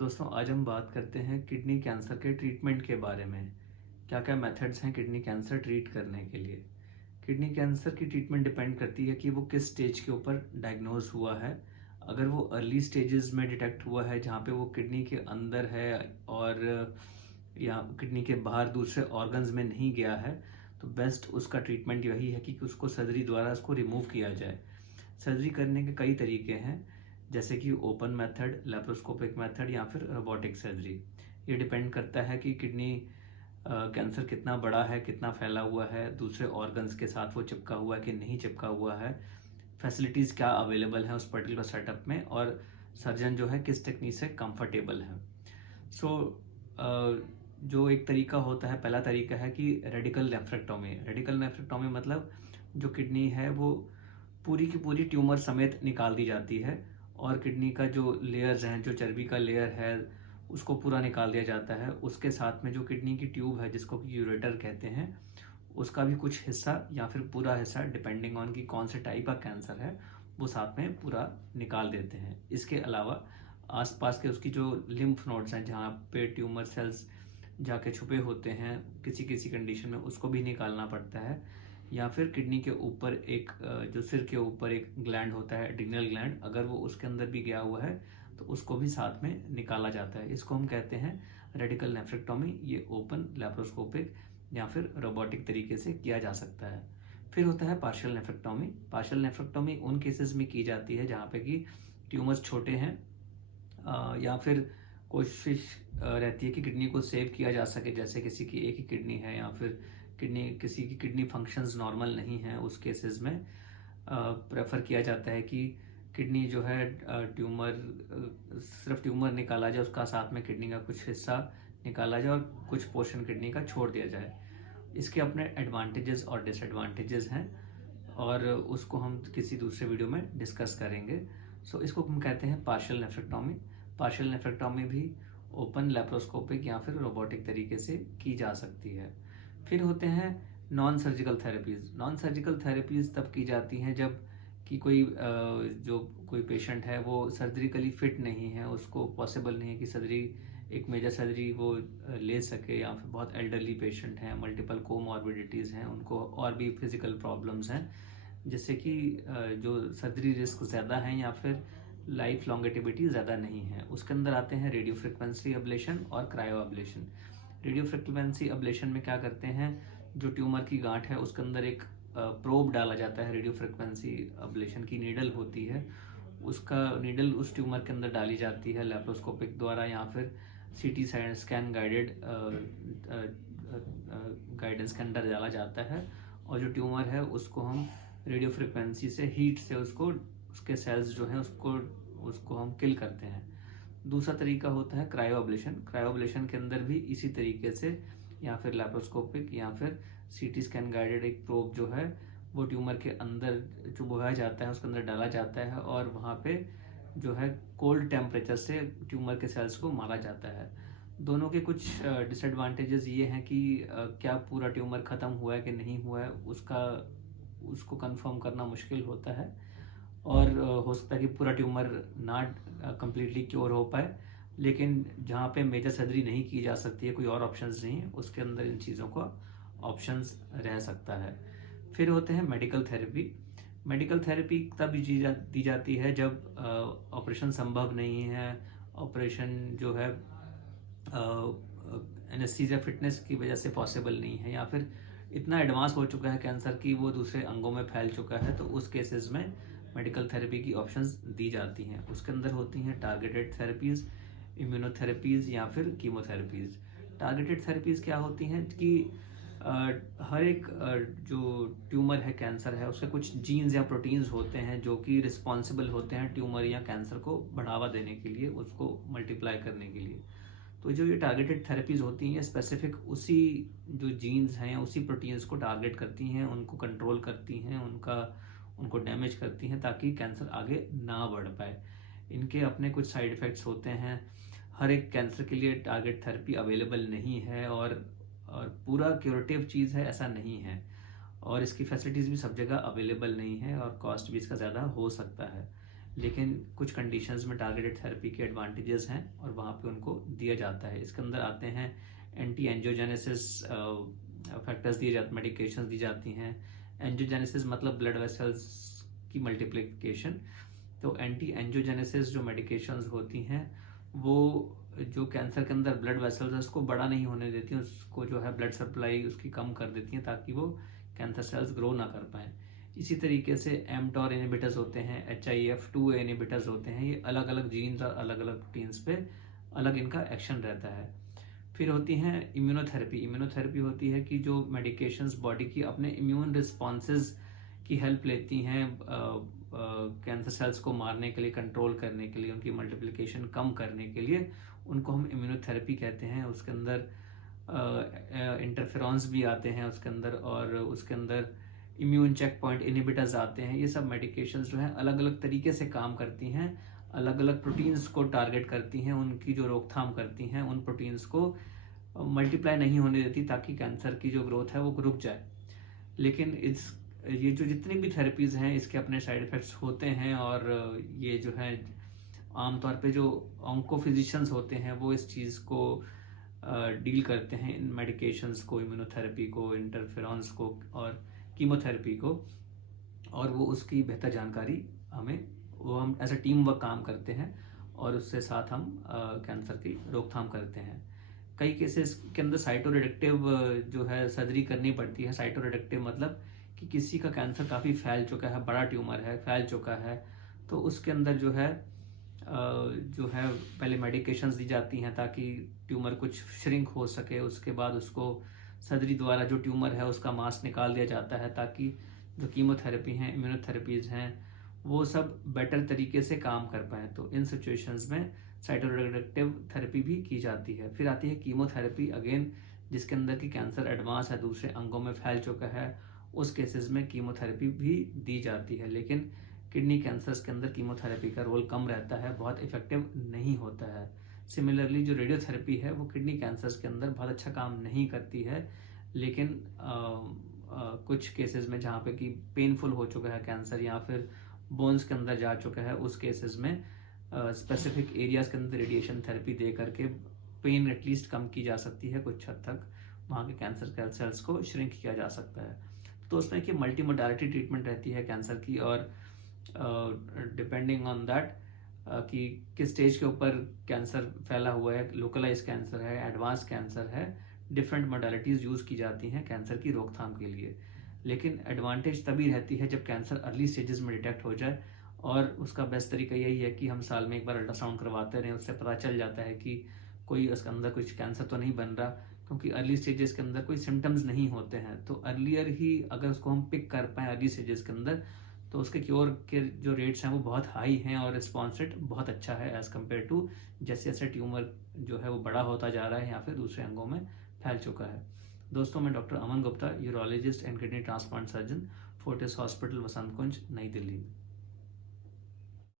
दोस्तों आज हम बात करते हैं किडनी कैंसर के ट्रीटमेंट के बारे में। क्या क्या मेथड्स हैं किडनी कैंसर ट्रीट करने के लिए। किडनी कैंसर की ट्रीटमेंट डिपेंड करती है कि वो किस स्टेज के ऊपर डायग्नोज हुआ है। अगर वो अर्ली स्टेजेस में डिटेक्ट हुआ है जहाँ पे वो किडनी के अंदर है और या किडनी के बाहर दूसरे ऑर्गन्स में नहीं गया है, तो बेस्ट उसका ट्रीटमेंट यही है कि उसको सर्जरी द्वारा उसको रिमूव किया जाए। सर्जरी करने के कई तरीके हैं, जैसे कि ओपन मेथड, लेप्रोस्कोपिक मेथड या फिर रोबोटिक सर्जरी। ये डिपेंड करता है कि किडनी कैंसर कितना बड़ा है, कितना फैला हुआ है, दूसरे ऑर्गन्स के साथ वो चिपका हुआ है कि नहीं चिपका हुआ है, फैसिलिटीज़ क्या अवेलेबल हैं उस पर्टिकुलर सेटअप में, और सर्जन जो है किस टेक्निक से कंफर्टेबल है। जो एक तरीका होता है, पहला तरीका है कि रेडिकल नेफ्रेक्टोमी। रेडिकल नेफ्रेक्टोमी मतलब जो किडनी है वो पूरी की पूरी ट्यूमर समेत निकाल दी जाती है और किडनी का जो लेयर्स हैं, जो चर्बी का लेयर है, उसको पूरा निकाल दिया जाता है। उसके साथ में जो किडनी की ट्यूब है जिसको कि यूरेटर कहते हैं, उसका भी कुछ हिस्सा या फिर पूरा हिस्सा, डिपेंडिंग ऑन कि कौन से टाइप का कैंसर है, वो साथ में पूरा निकाल देते हैं। इसके अलावा आसपास के उसकी जो लिम्फ नोड्स हैं जहाँ पे ट्यूमर सेल्स जाके छुपे होते हैं किसी किसी कंडीशन में, उसको भी निकालना पड़ता है। या फिर किडनी के ऊपर एक जो सिर के ऊपर एक ग्लैंड होता है, एड्रिनल ग्लैंड, अगर वो उसके अंदर भी गया हुआ है तो उसको भी साथ में निकाला जाता है। इसको हम कहते हैं रेडिकल नेफ्रेक्टोमी। ये ओपन, लैप्रोस्कोपिक या फिर रोबोटिक तरीके से किया जा सकता है। फिर होता है पार्शियल नेफ्रेक्टोमी। पार्शियल नेफ्रेक्टोमी उन केसेस में की जाती है जहाँ पे कि ट्यूमर्स छोटे हैं या फिर कोशिश रहती है कि किडनी को सेव किया जा सके, जैसे किसी की एक ही किडनी है या फिर किसी की किडनी फंक्शंस नॉर्मल नहीं है। उस केसेस में प्रेफर किया जाता है कि किडनी जो है सिर्फ ट्यूमर निकाला जाए, उसका साथ में किडनी का कुछ हिस्सा निकाला जाए और कुछ पोर्शन किडनी का छोड़ दिया जाए। इसके अपने एडवांटेजेस और डिसएडवांटेजेस हैं और उसको हम किसी दूसरे वीडियो में डिस्कस करेंगे। इसको हम कहते हैं पार्शियल नेफ्रेक्टोमी। पार्शियल नेफ्रेक्टोमी भी ओपन, लैप्रोस्कोपिक या फिर रोबोटिक तरीके से की जा सकती है। फिर होते हैं non surgical therapies. Non surgical therapies तब की जाती हैं जब कि कोई पेशेंट है वो सर्जरिकली फिट नहीं है, उसको पॉसिबल नहीं है कि एक मेजर सर्जरी वो ले सके, या फिर बहुत एल्डरली पेशेंट हैं, मल्टीपल कोमॉर्बिडिटीज़ हैं, उनको और भी फिजिकल प्रॉब्लम्स हैं, जिससे कि जो सर्जरी रिस्क ज़्यादा हैं या फिर लाइफ लॉन्गेटिविटी ज़्यादा नहीं है। उसके अंदर आते हैं रेडियो फ्रिक्वेंसी अब्लेशन और cryo oblation. Radio frequency ablation में क्या करते हैं, जो ट्यूमर की गांठ है उसके अंदर एक प्रोब डाला जाता है। रेडियो फ्रिक्वेंसी अब्लेशन की नीडल होती है, उसका नीडल उस ट्यूमर के अंदर डाली जाती है लेप्रोस्कोपिक द्वारा या फिर सीटी स्कैन गाइडेंस के अंदर डाला जाता है। और जो ट्यूमर है उसको हम रेडियो फ्रिक्वेंसी से, हीट से उसके सेल्स जो हैं उसको हम किल करते हैं। दूसरा तरीका होता है क्रायो अब्लेशन। क्रायो अब्लेशन के अंदर भी इसी तरीके से या फिर लैप्रोस्कोपिक या फिर सीटी स्कैन गाइडेड एक प्रोब जो है वो ट्यूमर के अंदर चुभवाया जाता है, उसके अंदर डाला जाता है और वहाँ पे जो है कोल्ड टेम्परेचर से ट्यूमर के सेल्स को मारा जाता है। दोनों के कुछ डिसएडवांटेजेस ये हैं कि क्या पूरा ट्यूमर ख़त्म हुआ है कि नहीं हुआ है उसको कंफर्म करना मुश्किल होता है, और हो सकता है कि पूरा ट्यूमर ना कम्प्लीटली क्योर हो पाए। लेकिन जहाँ पे मेजर सर्जरी नहीं की जा सकती है, कोई और ऑप्शंस नहीं है, उसके अंदर इन चीज़ों का ऑप्शंस रह सकता है। फिर होते हैं मेडिकल थेरेपी। मेडिकल थेरेपी तब दी जाती है जब ऑपरेशन संभव नहीं है, ऑपरेशन जो है एनेस्थीसिया फिटनेस की वजह से पॉसिबल नहीं है, या फिर इतना एडवांस हो चुका है कैंसर की वो दूसरे अंगों में फैल चुका है, तो उस केसेस में मेडिकल थेरेपी की ऑप्शंस दी जाती हैं। उसके अंदर होती हैं टारगेटेड थेरेपीज़, इम्यूनोथेरेपीज़ या फिर कीमोथेरेपीज़। टारगेटेड थेरेपीज़ क्या होती हैं कि हर एक जो ट्यूमर है, कैंसर है, उसके कुछ जीन्स या प्रोटीन्स होते हैं जो कि रिस्पॉन्सिबल होते हैं ट्यूमर या कैंसर को बढ़ावा देने के लिए, उसको मल्टीप्लाई करने के लिए। तो जो ये टारगेटेड थेरेपीज़ होती हैं, ये स्पेसिफिक उसी जो जीन्स हैं, उसी प्रोटीन्स को टारगेट करती हैं, उनको कंट्रोल करती हैं, उनको डैमेज करती हैं ताकि कैंसर आगे ना बढ़ पाए। इनके अपने कुछ साइड इफ़ेक्ट्स होते हैं। हर एक कैंसर के लिए टारगेट थेरेपी अवेलेबल नहीं है और पूरा क्यूरेटिव चीज़ है ऐसा नहीं है, और इसकी फैसिलिटीज़ भी सब जगह अवेलेबल नहीं है और कॉस्ट भी इसका ज़्यादा हो सकता है। लेकिन कुछ कंडीशंस में टारगेटेड थेरेपी के एडवांटेजेस हैं और वहाँ पे उनको दिया जाता है। इसके अंदर आते हैं एंटी एंजियोजेनेसिस फैक्टर्स दिए जाते, मेडिकेशंस दी जाती हैं। एंजियोजेनेसिस मतलब ब्लड वेसल्स की मल्टीप्लिकेशन। तो एंटी एंजियोजेनेसिस जो मेडिकेशंस होती हैं वो जो कैंसर के अंदर ब्लड वेसल्स है उसको बड़ा नहीं होने देती हैं, उसको जो है ब्लड सप्लाई उसकी कम कर देती हैं ताकि वो कैंसर सेल्स ग्रो ना कर पाएँ। इसी तरीके से mTOR इनहिबिटर्स होते हैं, HIF2A इनहिबिटर्स होते हैं। ये अलग अलग जीन्स और अलग अलग प्रोटीन्स पे अलग इनका एक्शन रहता है। फिर होती हैं इम्यूनोथेरेपी। इम्यूनोथेरेपी होती है कि जो मेडिकेशंस बॉडी की अपने इम्यून रिस्पॉन्सेज की हेल्प लेती हैं कैंसर सेल्स को मारने के लिए, कंट्रोल करने के लिए, उनकी मल्टीप्लिकेशन कम करने के लिए, उनको हम इम्यूनोथेरेपी कहते हैं। उसके अंदर इंटरफेरॉन्स भी आते हैं उसके अंदर, और उसके अंदर इम्यून चेक पॉइंट इनहिबिटर्स आते हैं। ये सब मेडिकेशंस जो हैं अलग अलग तरीके से काम करती हैं, अलग अलग प्रोटीन्स को टारगेट करती हैं, उनकी जो रोकथाम करती हैं, उन प्रोटीन्स को मल्टीप्लाई नहीं होने देती ताकि कैंसर की जो ग्रोथ है वो रुक जाए। लेकिन ये जो जितनी भी थेरेपीज़ हैं इसके अपने साइड इफ़ेक्ट्स होते हैं, और ये जो है आमतौर पे जो ऑन्को फिजिशियंस होते हैं वो इस चीज़ को डील करते हैं, इन मेडिकेशंस को, इम्यूनोथेरेपी को, इंटरफेरॉन्स को और कीमोथेरेपी को, और वो उसकी बेहतर जानकारी हम एज अ टीम वर्क काम करते हैं और उससे साथ हम कैंसर की रोकथाम करते हैं। कई केसेस के अंदर साइटोरेडक्टिव जो है सर्जरी करनी पड़ती है। साइटोरेडक्टिव मतलब कि किसी का कैंसर काफ़ी फैल चुका है, बड़ा ट्यूमर है, फैल चुका है, तो उसके अंदर जो है पहले मेडिकेशंस दी जाती हैं ताकि ट्यूमर कुछ श्रिंक हो सके। उसके बाद उसको सर्जरी द्वारा जो ट्यूमर है उसका मास निकाल दिया जाता है ताकि जो कीमोथेरेपी हैं, इम्यूनोथेरेपीज़ हैं, वो सब बेटर तरीके से काम कर पाएँ। तो इन सिचुएशंस में साइटोरेडक्टिव थेरेपी भी की जाती है। फिर आती है कीमोथेरेपी, अगेन जिसके अंदर की कैंसर एडवांस है, दूसरे अंगों में फैल चुका है, उस केसेस में कीमोथेरेपी भी दी जाती है। लेकिन किडनी कैंसर्स के अंदर कीमोथेरेपी का रोल कम रहता है, बहुत इफेक्टिव नहीं होता है। सिमिलरली जो रेडियोथेरेपी है वो किडनी कैंसर्स के अंदर बहुत अच्छा काम नहीं करती है, लेकिन कुछ केसेस में जहाँ पे कि पेनफुल हो चुका है कैंसर या फिर बोन्स के अंदर जा चुका है, उस केसेस में स्पेसिफिक एरियाज के अंदर रेडिएशन थेरेपी दे करके पेन एटलीस्ट कम की जा सकती है, कुछ हद तक वहाँ के कैंसर सेल्स को श्रिंक किया जा सकता है। तो उसमें कि मल्टी मोडालिटी ट्रीटमेंट रहती है कैंसर की, और डिपेंडिंग ऑन दैट कि किस स्टेज के ऊपर कैंसर फैला हुआ है, लोकलाइज कैंसर है, एडवांस कैंसर है, डिफरेंट मोडालिटीज़ यूज़ की जाती हैं कैंसर की रोकथाम के लिए। लेकिन एडवांटेज तभी रहती है जब कैंसर अर्ली स्टेजेस में डिटेक्ट हो जाए, और उसका बेस्ट तरीका यही है कि हम साल में एक बार अल्ट्रासाउंड करवाते रहें। उससे पता चल जाता है कि कोई उसके अंदर कुछ कैंसर तो नहीं बन रहा, क्योंकि अर्ली स्टेजेस के अंदर कोई सिम्टम्स नहीं होते हैं। तो अर्लियर ही अगर उसको हम पिक कर पाएँ अर्ली स्टेजेस के अंदर, तो उसके क्योर के जो रेट्स हैं वो बहुत हाई हैं और रिस्पॉन्स रेट बहुत अच्छा है एज़ कम्पेयर टू जैसे जैसे ट्यूमर जो है वो बड़ा होता जा रहा है या फिर दूसरे अंगों में फैल चुका है। दोस्तों, मैं doctor Aman Gupta, urologist and kidney transplant surgeon, Fortis hospital, Vasant Kunj, Nai Delhi में।